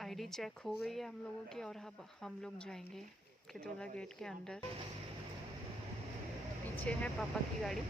ID check हो गई है हम लोगों की और हम लोग जाएंगे खितौला गेट के अंदर। पीछे है पापा की गाड़ी,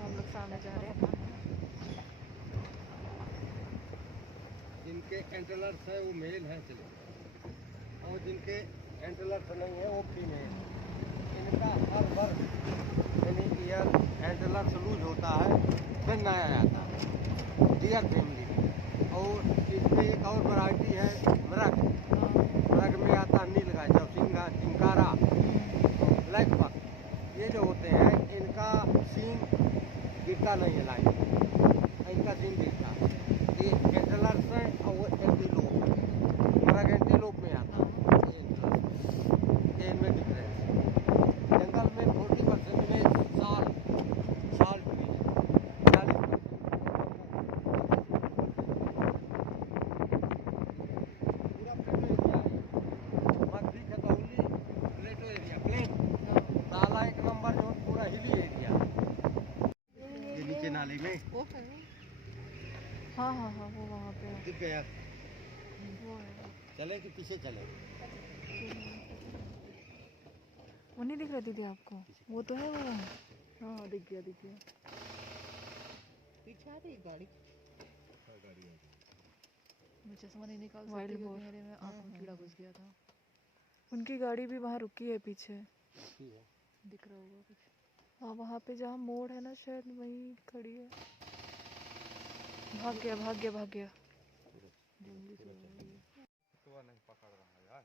हम लोग सामने जा रहे हैं। जिनके एंटेलर्स है वो मेल है चले, और जिनके एंटेलर्स नहीं है वो फीमेल। इनका हर वर्ष यानी ईयर एंटेलर्स लूज होता है फिर नया आता है डियर फैमिली में। और इसमें एक और वैरायटी है मृग। मृग में आता है नीलगाय, चौसिंगा, चिंकारा, ब्लैक बक। ये जो होते हैं इनका सींग गिरता नहीं है लाइन, इनका सींग गिरता है। ये एंटेलर्स है और वो एंटीलोप, मृग एंटीलोप में आता है। ये इनमें डिफरेंस है। जंगल में 40% में साल ट्री है, 40%। पूरा प्लेटो एरिया है, मगधी खतौली प्लेटो एरिया, प्लेन ताला एक नंबर जो पूरा हिली एरिया है। ये नीचे नाली में हाँ हाँ हाँ, वो वहाँ पे है। दिख गया। वो है, चले कि पीछे चले? वो नहीं दिख रहा दीदी आपको? वो तो है वो वहाँ। हाँ दिख गया दिख गया। पीछे आ रही गाड़ी। मैं चश्मा नहीं निकाल सकती क्योंकि मेरे में आँख में कीड़ा घुस गया था। उनकी गाड़ी भी वहाँ रुकी है पीछे, दिख रहा होगा कुछ। हाँ वहाँ पे जहाँ मोड़ है ना शायद वहीं खड़ी है। भाग गया भाग गया भाग गया। जल्दी से तो नहीं पकड़ रहा है यार,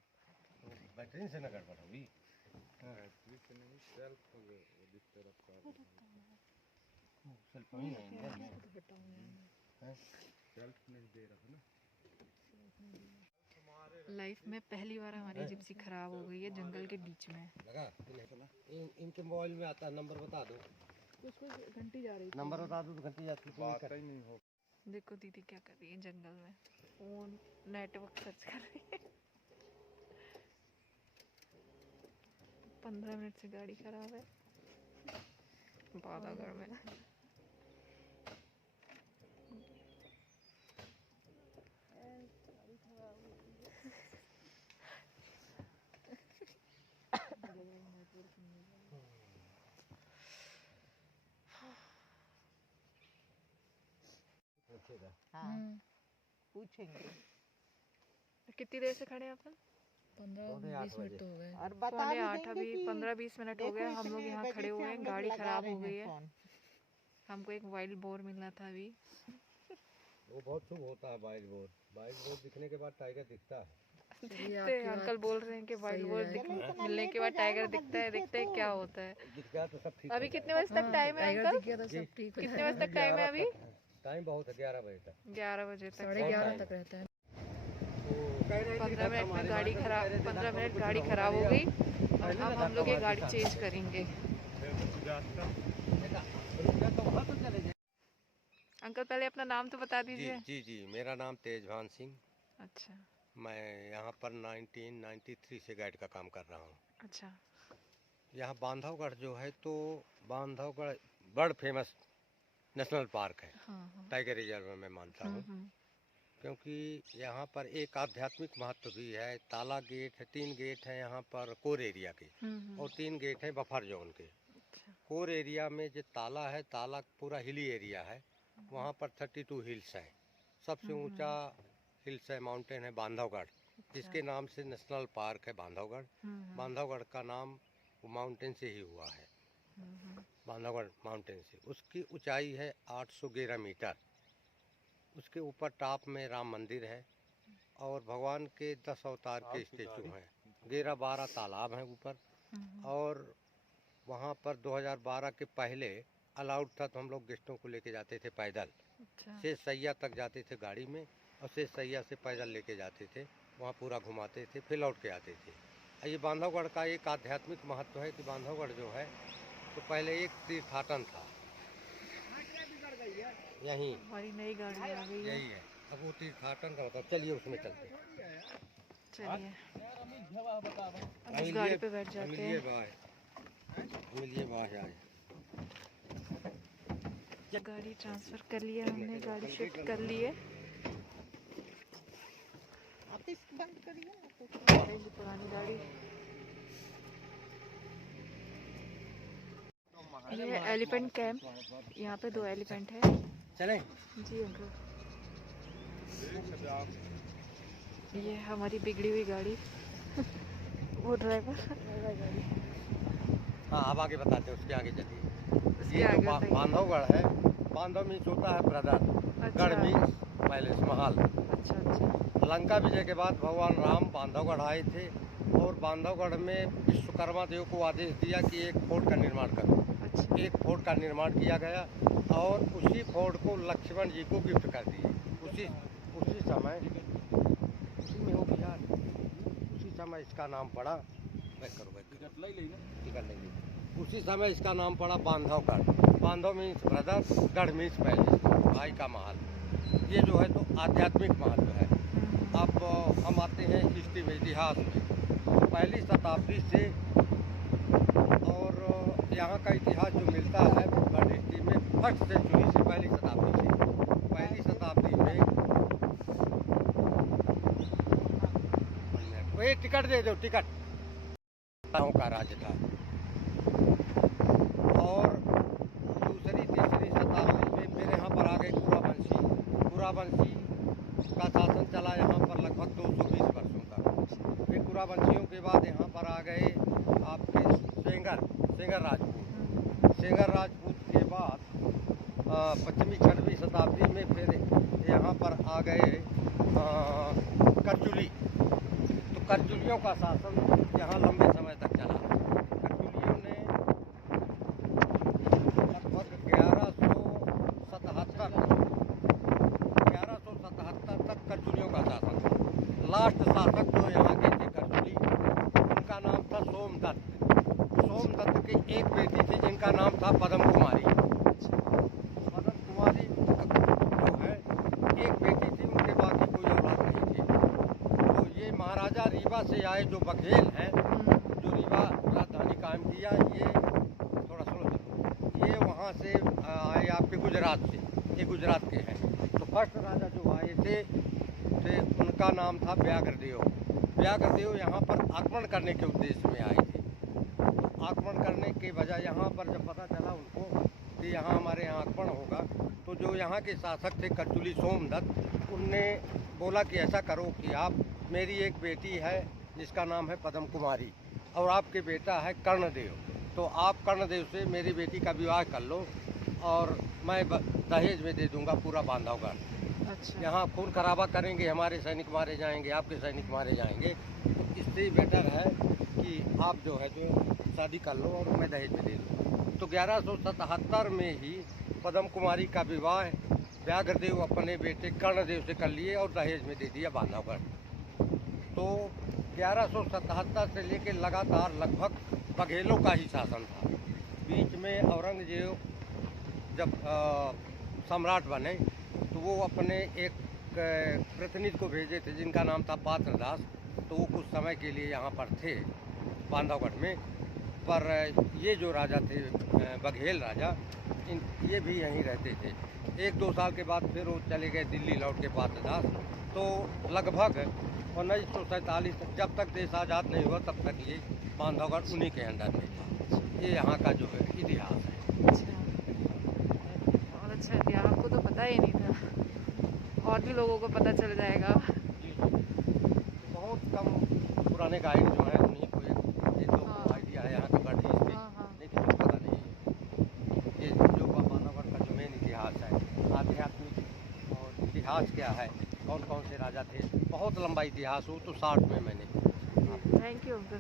तो बैटरी से न गड़बड़ होगी। बैटरी से नहीं, सेल्फ डिस्टर्ब कर रहा है। सेल्फ नहीं है इंजन में, सेल्फ नहीं दे रहा ना। लाइफ में पहली बार हमारी जिप्सी खराब हो गई है जंगल के बीच में। लगा इनके मोबाइल में आता है, नंबर बता दो। कुछ घंटी जा रही थी। नंबर बता दो तो घंटी जाती है। बात ही नहीं हो। देखो दीदी क्या कर रही है जंगल में, फोन नेटवर्क सर्च कर रही है। 15 मिनट से गाड़ी खराब है बालागढ़ में। हाँ पूछेंगे। कितनी देर से खड़े हैं अपन? 15-20 मिनट तो हो गए। और पौने 8 अभी 15-20 मिनट हो गए हम लोग यहाँ खड़े हुए हैं। गाड़ी खराब हो गई है। हमको एक वाइल्ड बोर मिलना था अभी। वो बहुत शुभ होता है वाइल्ड बोर। वाइल्ड बोर दिखने के बाद टाइगर दिखता है। अंकल बोल रहे हैं कि वाइल्ड बोर मिलने के बाद टाइगर दिखता है, देखते हैं क्या होता है। दिख गया तो सब ठीक। अभी कितने बजे तक टाइम है अंकल? कितने बजे तक टाइम है अभी? टाइम बहुत है, 11 बजे तक। 11 बजे तक, 11:30 तक रहता है। 15 मिनट में गाड़ी खराब, 15 मिनट गाड़ी खराब हो गई और अब हम लोग ये गाड़ी चेंज करेंगे। अंकल पहले अपना नाम तो बता दीजिए। जी जी, मेरा नाम तेजभान सिंह। अच्छा। मैं यहाँ पर 1993 से गाइड का काम कर रहा हूँ। अच्छा। यहाँ बांधवगढ़ जो है तो बांधवगढ़ बड़ फेमस नेशनल पार्क है। हाँ। टाइगर रिजर्व में मानता हूँ, क्योंकि यहाँ पर एक आध्यात्मिक महत्व भी है। ताला गेट है, 3 गेट हैं यहाँ पर कोर एरिया के, और 3 गेट हैं बफर जोन के। कोर एरिया में जो ताला है, ताला पूरा हिली एरिया है, वहाँ पर 32 हिल्स है। सबसे ऊंचा हिल्स है, माउंटेन है बांधवगढ़, जिसके नाम से नेशनल पार्क है बांधवगढ़। बांधवगढ़ का नाम माउंटेन से ही हुआ है, बांधवगढ़ माउंटेन से। उसकी ऊंचाई है 811 मीटर। उसके ऊपर टॉप में राम मंदिर है और भगवान के 10 अवतार के स्टेचू हैं। 11-12 तालाब हैं ऊपर। और वहाँ पर 2012 के पहले अलाउड था तो हम लोग गेस्टों को लेके जाते थे पैदल। शेष सैया तक जाते थे गाड़ी में, और शेष सैया से पैदल लेके जाते थे, वहाँ पूरा घुमाते थे, फिर लौट के आते थे। ये बांधवगढ़ का एक आध्यात्मिक महत्व है कि बांधवगढ़ जो है तो पहले एक तीर्थाटन था यहीं। हमारी नई गाड़ी आ गई है। यही है, अब वो तीर्थाटन का मतलब। चलिए उसमें चलते हैं। चलिए इस गाड़ी पे बैठ जाते हैं। मिलिए बाहर आए। गाड़ी ट्रांसफर कर लिया हमने, गाड़ी शिफ्ट कर ली है। नोटिस बंद करिए ना तो पुरानी गाड़ी। ये एलिफेंट कैंप, यहाँ पे 2 एलिफेंट है। चले जी अंकल। ये हमारी बिगड़ी हुई गाड़ी वो ड्राइवर गाड़ी। हाँ अब आगे बताते हैं, उसके आगे चलिए। उसके ये आगे जो बताइए। बांधवगढ़ है, बांधव मीन्स होता है ब्रदर, अच्छा। गढ़ मीन्स पैलेस महल। अच्छा अच्छा। लंका विजय के बाद भगवान राम बांधवगढ़ आए थे और बांधवगढ़ में विश्वकर्मा देव को आदेश दिया कि एक फोर्ट का निर्माण करो। अच्छा। एक फोर्ट का निर्माण किया गया और उसी फोर्ट को लक्ष्मण जी को गिफ्ट कर दिए। उसी समय उसी में हो गया, उसी समय इसका नाम पड़ा, उसी समय इसका नाम पड़ा बांधवगढ़। बांधव मीन्स ब्रदर, गढ़ मीन्स पैलेस, भाई का महल। ये जो है तो आध्यात्मिक महत्व है। अब हम आते हैं हिस्ट्री में, इतिहास में। पहली शताब्दी से और यहाँ का इतिहास जो मिलता है वर्ल्ड हिस्ट्री में, फर्स्ट सेंचुरी से, पहली शताब्दी से। पहली शताब्दी में वही टिकट दे दो, टिकट का राज्य था। और दूसरी तीसरी शताब्दी में फिर यहाँ पर आ गए कुरावंशी। कुरावंशी का शासन चला यहाँ पर लगभग 220 वर्षों का। फिर कुरावंशियों के बाद यहाँ पर आ गए आपके सेंगर राजपूत। सेंगर राजपूत के बाद पश्चिमी 6वीं शताब्दी में फिर यहाँ पर आ गए करचुली। तो करचुलियों का शासन यहाँ लंबे समय तक चला। करचुलियों ने लगभग 1177 तक करचुलियों का शासन था। लास्ट शासक जो यहाँ के थे करचुली, उनका नाम था सोमदत्त। सोमदत्त की एक बेटी थी जिनका नाम था पद्म कुमारी। पद्म कुमारी जो है एक बेटी थी, उनके बाकी कोई औलाद नहीं थी। तो ये महाराजा रीवा से आए जो बघेल हैं, जो रीवा राजधानी कायम किया, ये थोड़ा सुनो, ये वहाँ से आए आपके गुजरात से, ये गुजरात के हैं। तो फर्स्ट राजा जो आए थे उनका नाम था व्याघ्रदेव। व्याघ्रदेव यहाँ पर आक्रमण करने के उद्देश्य में आए थे। तो आक्रमण करने के बजाय यहाँ पर जब पता चला उनको कि यहाँ हमारे यहाँ आक्रमण होगा, तो जो यहाँ के शासक थे करचुली सोमदत्त, उनने बोला कि ऐसा करो कि आप, मेरी एक बेटी है जिसका नाम है पद्म कुमारी और आपके बेटा है कर्णदेव, तो आप कर्णदेव से मेरी बेटी का विवाह कर लो और मैं दहेज में दे दूंगा पूरा बांधवगढ़। अच्छा। यहाँ खून खराबा करेंगे, हमारे सैनिक मारे जाएंगे, आपके सैनिक मारे जाएंगे, तो इससे बेटर है कि आप जो है जो शादी कर लो और मैं दहेज में दे दूँ। तो 1177 में ही पद्म कुमारी का विवाह व्याघ्रदेव अपने बेटे कर्णदेव से कर लिए और दहेज में दे दिया बांधवगढ़। तो 1177 से लेकर लगातार लगभग बघेलों का ही शासन था। बीच में औरंगजेब जब सम्राट बने तो वो अपने एक प्रतिनिधि को भेजे थे जिनका नाम था पात्रदास। तो वो कुछ समय के लिए यहाँ पर थे बांधवगढ़ में, पर ये जो राजा थे बघेल राजा, ये भी यहीं रहते थे। 1-2 साल के बाद फिर वो चले गए दिल्ली लौट के पात्रदास। तो लगभग 1947 तक, जब तक देश आज़ाद नहीं हुआ तब तक ये बांधवगढ़ उन्हीं के अंडर में था। ये यहाँ का जो है इतिहास है। अच्छा, बहुत अच्छा इतिहास, आपको तो पता ही नहीं था, और भी लोगों को पता चल जाएगा। बहुत कम पुराने गाइड जो हैं उन्हीं को एक दो आइडिया है यहाँ का बड़ी हिस्ट्री, लेकिन तो पता नहीं है। ये जो बांधवगढ़ का जो मेन इतिहास है, आध्यात्मिक और इतिहास क्या है, कौन कौन से राजा थे, बहुत लंबा इतिहास हो तो 60 में मैंने। Thank you uncle.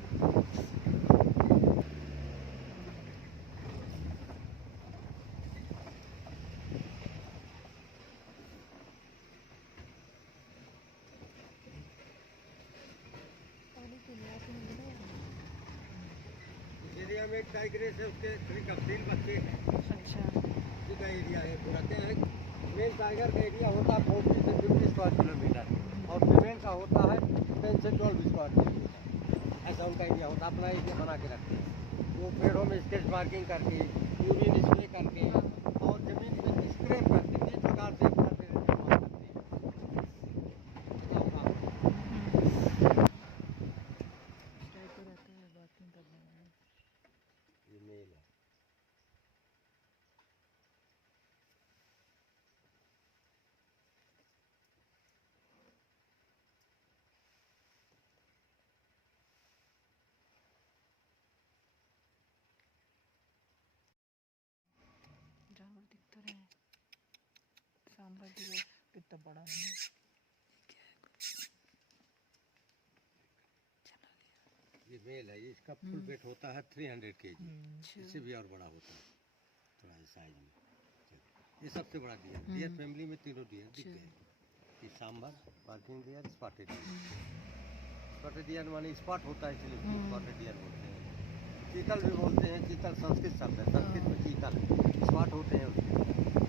एरिया में एक टाइग्रेस है, उसके 3 बच्चे हैं। अच्छा, का एरिया है पूरा। क्या है, मेल टाइगर का एरिया होता है 40 से 50 स्क्वायर किलोमीटर और फीमेल का होता है 10 से 12 स्क्वायर किलोमीटर। ऐसा उनका एरिया होता है, अपना एरिया बना के रखते हैं। वो पेड़ों में स्केच मार्किंग करके, यूरिन स्प्रे करके और जमीन में स्क्रैप करके, इस प्रकार से अपना पेड़ इस्तेमाल करते हैं। सांभर डियर कितना बड़ा है ना। ये मेल है, इसका फुल वेट होता है 300 kg, इससे भी और बड़ा होता है थोड़ा साइज में। ये सबसे बड़ा डियर, डियर फैमिली में तीनों डियर दिख गए। ये sambar, barking deer, spotted deer. Spotted deer माने स्पॉट होता है इसलिए स्पॉटेड डियर बोलते हैं। चीतल भी बोलते हैं, चीतल संस्कृत शब्द है, संस्कृत में चीतल स्पॉट होते हैं उसके।